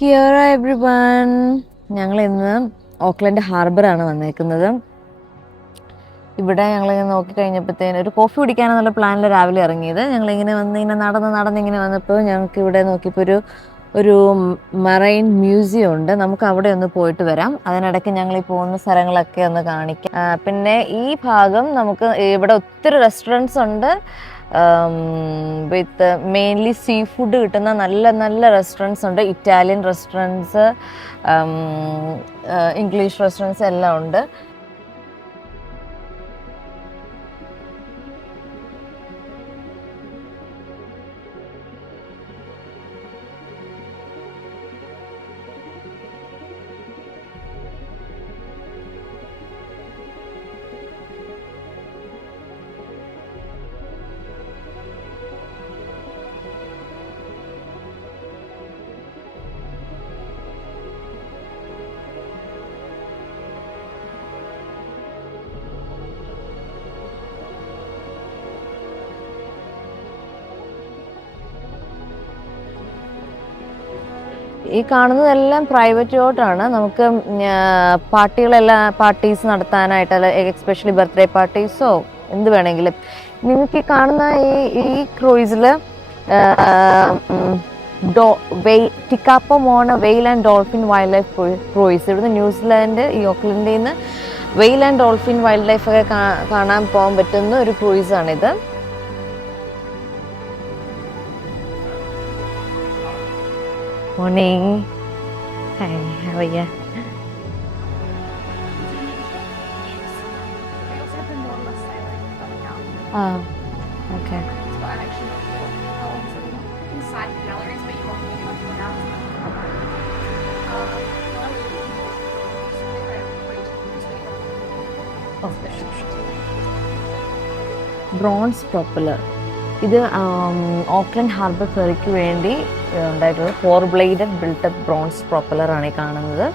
Kiara everyone, ഞങ്ങൾ ഇന്ന് Auckland ഹാർബറാണ് വന്നേക്കുന്നത്. ഇവിടെ ഞങ്ങളിങ്ങനെ നോക്കിക്കഴിഞ്ഞപ്പോഴത്തേന് ഒരു കോഫി കുടിക്കാനെന്നുള്ള പ്ലാനിൽ രാവിലെ ഇറങ്ങിയത്. ഞങ്ങളിങ്ങനെ നടന്നിങ്ങനെ വന്നപ്പോൾ ഞങ്ങൾക്ക് ഇവിടെ നോക്കിയപ്പോൾ ഒരു മറൈൻ മ്യൂസിയം ഉണ്ട്. നമുക്ക് അവിടെ ഒന്ന് പോയിട്ട് വരാം. അതിനിടയ്ക്ക് ഞങ്ങൾ ഈ പോകുന്ന സ്ഥലങ്ങളൊക്കെ ഒന്ന് കാണിക്കാം. പിന്നെ ഈ ഭാഗം നമുക്ക് ഇവിടെ ഒത്തിരി റെസ്റ്റോറൻറ്റ്സ് ഉണ്ട്. വിത്ത് മെയിൻലി സീ ഫുഡ് കിട്ടുന്ന നല്ല നല്ല റെസ്റ്റോറൻറ്റ്സ് ഉണ്ട്. ഇറ്റാലിയൻ റെസ്റ്റോറൻറ്റ്സ്, ഇംഗ്ലീഷ് റെസ്റ്റോറൻറ്റ്സ് എല്ലാം ഉണ്ട്. ഈ കാണുന്നതെല്ലാം പ്രൈവറ്റ് യോട്ടാണ്. നമുക്ക് പാർട്ടീസ് നടത്താനായിട്ട്, അല്ല എസ്പെഷ്യലി ബർത്ത്ഡേ പാർട്ടീസോ എന്ത് വേണമെങ്കിലും. നിങ്ങൾക്ക് ഈ കാണുന്ന ഈ ക്രൂയിസിൽ ടിക്കാപ്പോ മോണ വെയിൽ and dolphin wild life cruise. ഇവിടുന്ന് ന്യൂസിലാൻഡ്, ഈ ഓക്ലൻഡിൽ നിന്ന് വെയിൽ ആൻഡ് ഡോൾഫിൻ വൈൽഡ് ലൈഫ് ഒക്കെ കാണാൻ പോകാൻ പറ്റുന്ന ഒരു ക്രൂയിസാണിത്. Morning. Hi, how are you? Oh, okay. Inside the galleries, but you won't be able to go down. Bronze propeller. ഇത് ഓക്ലൻഡ് ഹാർബർ ഫെറിക്ക് വേണ്ടി ഉണ്ടായിട്ടുള്ള 4 ബ്ലേഡഡ് ബിൽട്ടപ്പ് ബ്രോൺസ് പ്രൊപ്പലർ ആണ് ഈ കാണുന്നത്.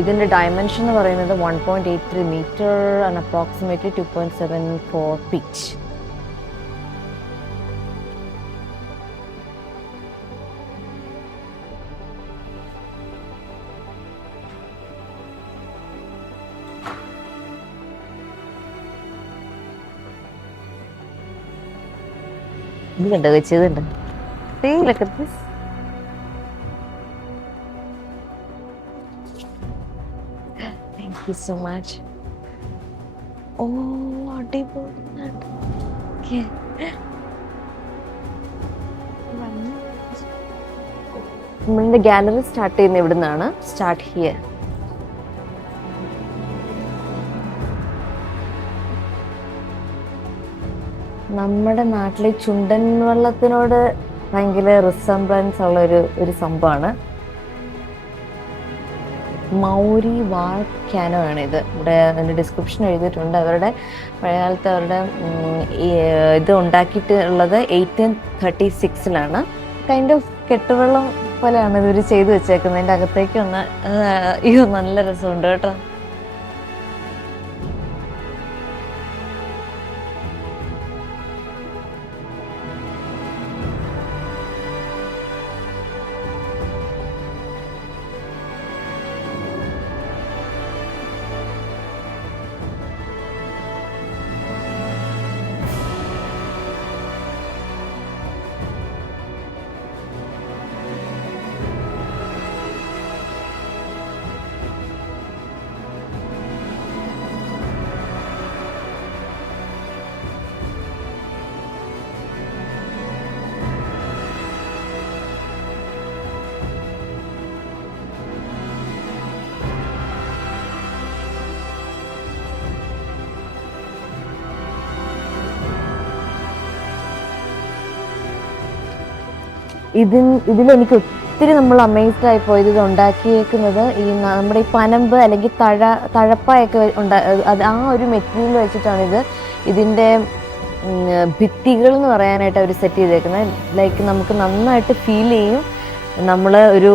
ഇതിൻ്റെ ഡയമെൻഷൻ എന്ന് പറയുന്നത് 1.83 മീറ്റർ ആൻഡ് അപ്രോക്സിമേറ്റ്ലി 2.74 പിച്ച്. ഇതുണ്ട്, വെച്ചതുണ്ട്. See, look at this. Thank you so much. Oh, അടിപൊളിയാണ്. നമ്മളുടെ ഗാലറി സ്റ്റാർട്ട് ചെയ്യുന്ന ഇവിടെ നിന്നാണ്. Start here. നമ്മുടെ നാട്ടിലെ ചുണ്ടൻ വെള്ളത്തിനോട് ഭയങ്കര റിസംബ്ലൻസ് ഉള്ള ഒരു സംഭവമാണ്. മൗരി വാൾക്കാനോ ആണ് ഇത്. ഇവിടെ അതിൻ്റെ ഡിസ്ക്രിപ്ഷൻ എഴുതിയിട്ടുണ്ട്. അവരുടെ പഴയകാലത്ത് അവരുടെ ഇത് ഉണ്ടാക്കിയിട്ടുള്ളത് 1836 കൈൻഡ് ഓഫ് കെട്ടുവെള്ളം പോലെയാണ് ഇവർ ചെയ്തു വെച്ചേക്കുന്നത്. അതിൻ്റെ അകത്തേക്ക് ഒന്ന് നല്ല രസമുണ്ട് കേട്ടോ. ഇതിലെനിക്ക് ഒത്തിരി നമ്മൾ അമേസ്ഡ് ആയി പോയത് ഇത് ഉണ്ടാക്കിയേക്കുന്നത് നമ്മുടെ ഈ പനമ്പ് അല്ലെങ്കിൽ തഴപ്പായൊക്കെ അത് ആ ഒരു മെറ്റീരിയൽ വെച്ചിട്ടാണ് ഇതിൻ്റെ ഭിത്തികൾ എന്ന് പറയാനായിട്ട് അവർ സെറ്റ് ചെയ്തേക്കുന്നത്. ലൈക്ക് നമുക്ക് നന്നായിട്ട് ഫീൽ ചെയ്യും. നമ്മൾ ഒരു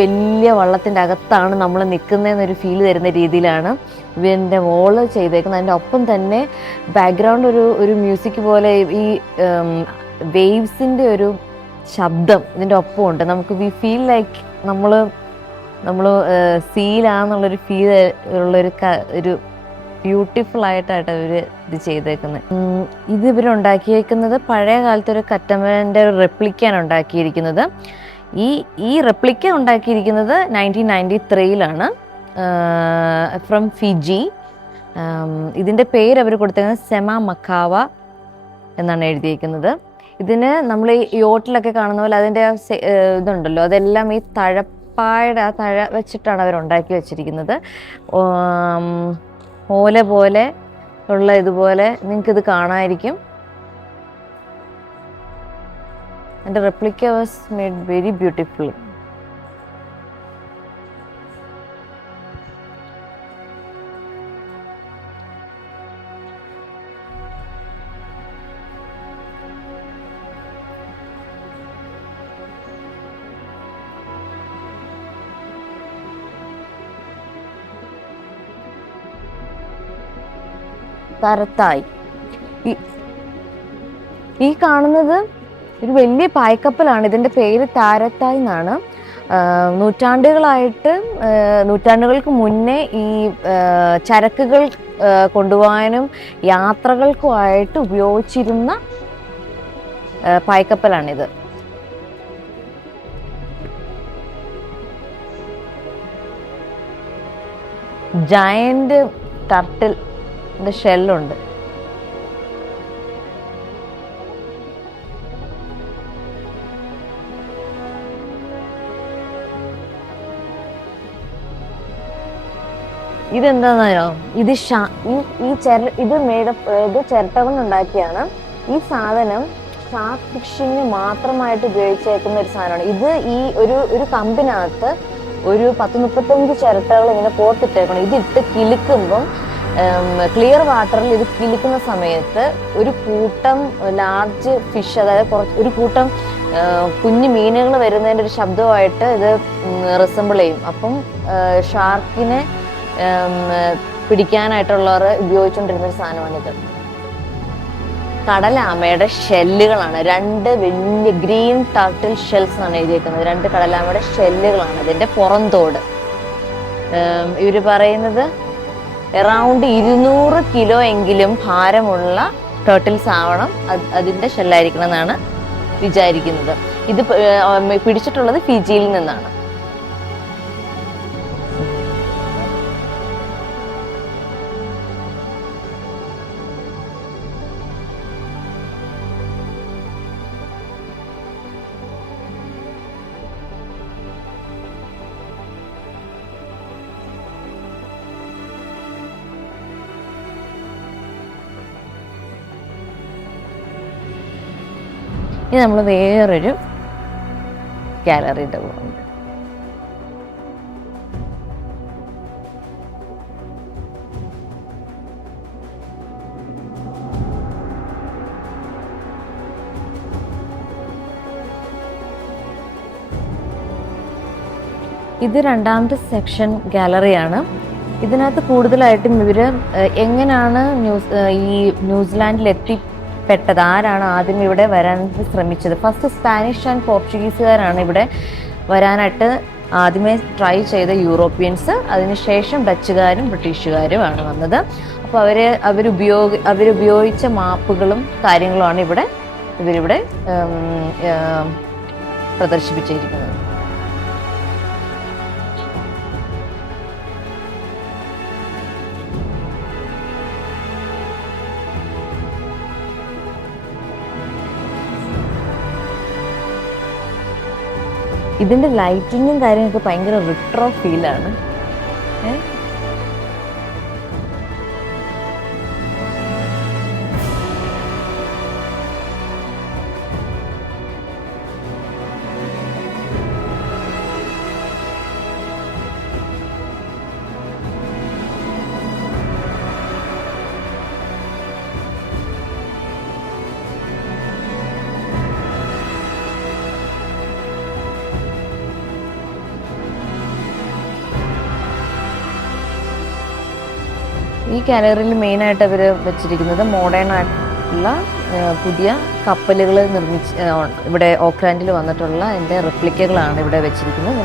വലിയ വള്ളത്തിൻ്റെ അകത്താണ് നമ്മൾ നിൽക്കുന്നതെന്നൊരു ഫീൽ തരുന്ന രീതിയിലാണ് ഇതിൻ്റെ വോള് ചെയ്തേക്കുന്നത്. അതിൻ്റെ ഒപ്പം തന്നെ ബാക്ക്ഗ്രൗണ്ട് ഒരു മ്യൂസിക് പോലെ ഈ വേവ്സിൻ്റെ ഒരു ശബ്ദം ഇതിൻ്റെ ഒപ്പമുണ്ട്. നമുക്ക് വി ഫീൽ ലൈക്ക് നമ്മൾ സീലാന്നുള്ളൊരു ഫീൽ ഒരു ബ്യൂട്ടിഫുൾ ആയിട്ടാണ് ഇവർ ഇത് ചെയ്തേക്കുന്നത്. ഇത് ഇവരുണ്ടാക്കിയേക്കുന്നത് പഴയ കാലത്ത് ഒരു കറ്റമരൻ്റെ ഒരു റെപ്ലിക്കാണ് ഉണ്ടാക്കിയിരിക്കുന്നത്. ഈ റെപ്ലിക്ക ഉണ്ടാക്കിയിരിക്കുന്നത് 1993 ഫ്രം ഫിജി. ഇതിൻ്റെ പേര് അവർ കൊടുത്തിരിക്കുന്നത് സെമ മക്കാവ എന്നാണ് എഴുതിയിരിക്കുന്നത്. ഇതിന് നമ്മൾ ഈ യോട്ടിലൊക്കെ കാണുന്ന പോലെ അതിൻ്റെ ഇതുണ്ടല്ലോ, അതെല്ലാം ഈ തഴപ്പായുടെ ആ തഴ വെച്ചിട്ടാണ് അവർ ഉണ്ടാക്കി വെച്ചിരിക്കുന്നത്. ഓല പോലെ ഉള്ള ഇതുപോലെ നിങ്ങൾക്കിത് കാണാമായിരിക്കും. And the replica was made very beautifully. തരത്തായി ഈ കാണുന്നത് ഒരു വലിയ പായ്ക്കപ്പലാണ്. ഇതിൻ്റെ പേര് താരത്തായ് എന്നാണ്. നൂറ്റാണ്ടുകൾക്ക് മുന്നേ ഈ ചരക്കുകൾ കൊണ്ടുപോകാനും യാത്രകൾക്കുമായിട്ട് ഉപയോഗിച്ചിരുന്ന പായ്ക്കപ്പലാണിത്. ജയന്റ് ടർട്ടിലിൻ്റെ ഷെല്ലുണ്ട്. ഇതെന്താണെന്നോ, ഇത് ചിരട്ട കൊണ്ടുണ്ടാക്കിയാണ്. ഈ സാധനം ഷാർക്ക് ഫിഷിങ് മാത്രമായിട്ട് ഉപയോഗിച്ചേക്കുന്ന ഒരു സാധനമാണ്. ഇത് ഈ ഒരു കമ്പിനകത്ത് ഒരു 10-35 ചിരട്ടകൾ ഇങ്ങനെ കോർത്തിട്ടേക്കണം. ഇതിട്ട് കിലുക്കുമ്പം ക്ലിയർ വാട്ടറിൽ ഇത് കിലുക്കുന്ന സമയത്ത് ഒരു കൂട്ടം ലാർജ് ഫിഷ്, അതായത് ഒരു കൂട്ടം കുഞ്ഞു മീനുകൾ വരുന്നതിൻ്റെ ഒരു ശബ്ദമായിട്ട് ഇത് റിസംബിൾ ചെയ്യും. അപ്പം ഷാർക്കിനെ പിടിക്കാനായിട്ടുള്ളവർ ഉപയോഗിച്ചുകൊണ്ടിരുന്നൊരു സാധനമാണിത്. കടലാമയുടെ ഷെല്ലുകളാണ്. 2 വലിയ ഗ്രീൻ ടർട്ടിൽ ഷെൽസ് ആണ് എഴുതിയിരിക്കുന്നത്. 2 കടലാമയുടെ ഷെല്ലുകളാണ് ഇതിൻ്റെ പുറംതോട്. ഇവർ പറയുന്നത് അറൗണ്ട് 200 കിലോ എങ്കിലും ഭാരമുള്ള ടർട്ടിൽസ് ആവണം അതിൻ്റെ ഷെല്ലായിരിക്കണം എന്നാണ് വിചാരിക്കുന്നത്. ഇത് പിടിച്ചിട്ടുള്ളത് ഫിജിയിൽ നിന്നാണ്. ഇനി നമ്മൾ വേറൊരു ഗാലറിയുടെ പോകുന്നുണ്ട്. ഇത് 2ാമത്തെ സെക്ഷൻ ഗാലറിയാണ്. ഇതിനകത്ത് കൂടുതലായിട്ടും ഇവർ എങ്ങനെയാണ് ഈ ന്യൂസിലാൻഡിൽ എത്തിപ്പെട്ടത്, ആരാണ് ആദ്യം ഇവിടെ വരാൻ ശ്രമിച്ചത്. ഫസ്റ്റ് സ്പാനിഷ് ആൻഡ് പോർച്ചുഗീസുകാരാണ് ഇവിടെ വരാനായിട്ട് ആദ്യമേ ട്രൈ ചെയ്ത യൂറോപ്യൻസ്. അതിനുശേഷം ഡച്ചുകാരും ബ്രിട്ടീഷുകാരുമാണ് വന്നത്. അപ്പോൾ അവരുപയോഗിച്ച മാപ്പുകളും കാര്യങ്ങളുമാണ് ഇവരിവിടെ പ്രദർശിപ്പിച്ചിരിക്കുന്നത്. ഇതിൻ്റെ ലൈറ്റിങ്ങും കാര്യങ്ങളൊക്കെ ഭയങ്കര റിട്രോ ഫീലാണ്. ഈ ഗാലറിയിൽ മെയിനായിട്ട് അവർ വെച്ചിരിക്കുന്നത് മോഡേൺ ഉള്ള പുതിയ കപ്പലുകൾ നിർമ്മിച്ച് ഇവിടെ ഓക്ലാൻഡിൽ വന്നിട്ടുള്ള അതിൻ്റെ റെപ്ലിക്കകളാണ് ഇവിടെ വെച്ചിരിക്കുന്നത്.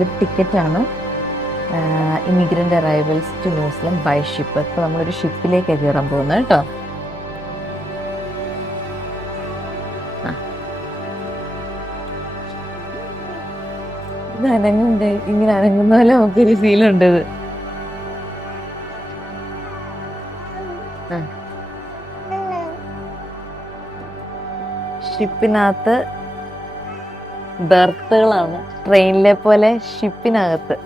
ഇത് ടിക്കറ്റാണ്, immigrant arrivals to New Zealand by ship. ഇപ്പോൾ നമ്മളൊരു ഷിപ്പിലേക്കാണ് കയറാൻ പോകുന്നത് കേട്ടോ. ഇത് അനങ്ങുണ്ട്, ഇങ്ങനെ അനങ്ങുന്ന പോലെ നമുക്കൊരു ഫീലുണ്ട്. ഇത് ഷിപ്പിനകത്ത് ബെർത്തുകളാണ്, ട്രെയിനിലെ പോലെ ഷിപ്പിനകത്ത്.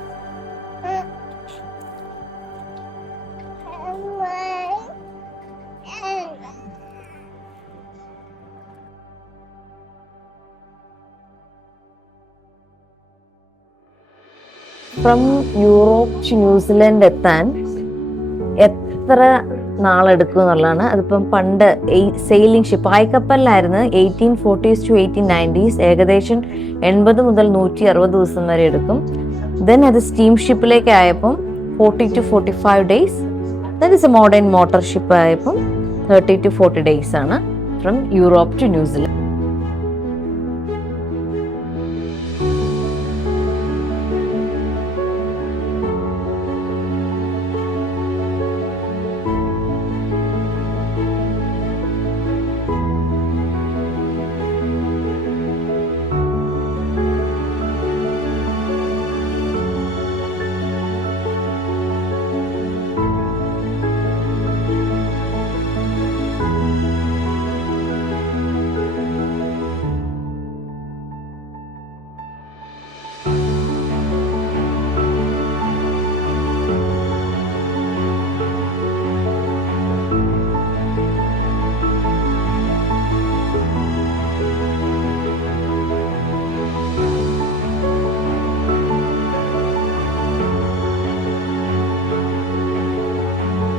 ഫ്രം യൂറോപ്പ് ടു ന്യൂസിലൻഡ് എത്താൻ എത്ര നാളെടുക്കും എന്നുള്ളതാണ്. അതിപ്പം പണ്ട് sailing ship പായ്ക്കപ്പലിലായിരുന്നു 1840s to 1890s, ഏകദേശം 80 മുതൽ 160 ദിവസം വരെ എടുക്കും. ദെൻ അത് സ്റ്റീം ഷിപ്പിലേക്ക് ആയപ്പം 40 to 45 days. Then is A modern motor ship ആയപ്പം 30 to 40 days ആണ് ഫ്രം യൂറോപ്പ് ടു ന്യൂസിലൻഡ്.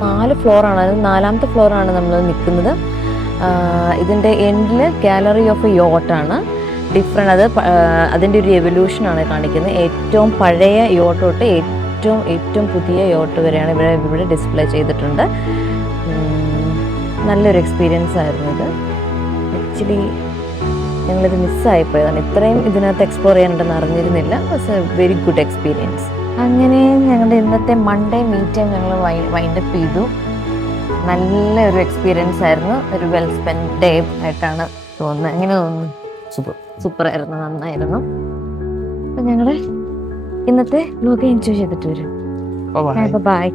നാല് ഫ്ലോറാണ്, അത് 4ാമത്തെ ഫ്ലോറാണ് നമ്മൾ നിൽക്കുന്നത്. ഇതിൻ്റെ എൻഡിൽ ഗാലറി ഓഫ് എ യോട്ടാണ്. ഡിഫറെൻ്റ്, അത് അതിൻ്റെ ഒരു എവല്യൂഷനാണ് കാണിക്കുന്നത്. ഏറ്റവും പഴയ യോട്ട് തൊട്ട് ഏറ്റവും പുതിയ യോട്ട് വരെയാണ് ഇവിടെ ഡിസ്പ്ലേ ചെയ്തിട്ടുണ്ട്. നല്ലൊരു എക്സ്പീരിയൻസ് ആയിരുന്നു ഇത്. ആക്ച്വലി ഞങ്ങളിത് മിസ്സായിപ്പോയതാണ്. ഇത്രയും ഇതിനകത്ത് എക്സ്പ്ലോർ ചെയ്യാനുണ്ടെന്ന് അറിഞ്ഞിരുന്നില്ല. Was A very good experience. അങ്ങനെ ഞങ്ങളുടെ ഇന്നത്തെ മൺഡേ മീറ്റ് ഞങ്ങൾ വൈൻഡപ്പ് ചെയ്തു. നല്ലൊരു എക്സ്പീരിയൻസ് ആയിരുന്നു. ഒരു വെൽ സ്പെൻഡ് ഡേ ആയിട്ടാണ് തോന്നുന്നത്. അങ്ങനെ തോന്നുന്നു. സൂപ്പറായിരുന്നു, നന്നായിരുന്നു. അപ്പം ഞങ്ങളുടെ ഇന്നത്തെ വ്ലോഗ് എൻജോയ് ചെയ്തിട്ട് വരും. ബൈ.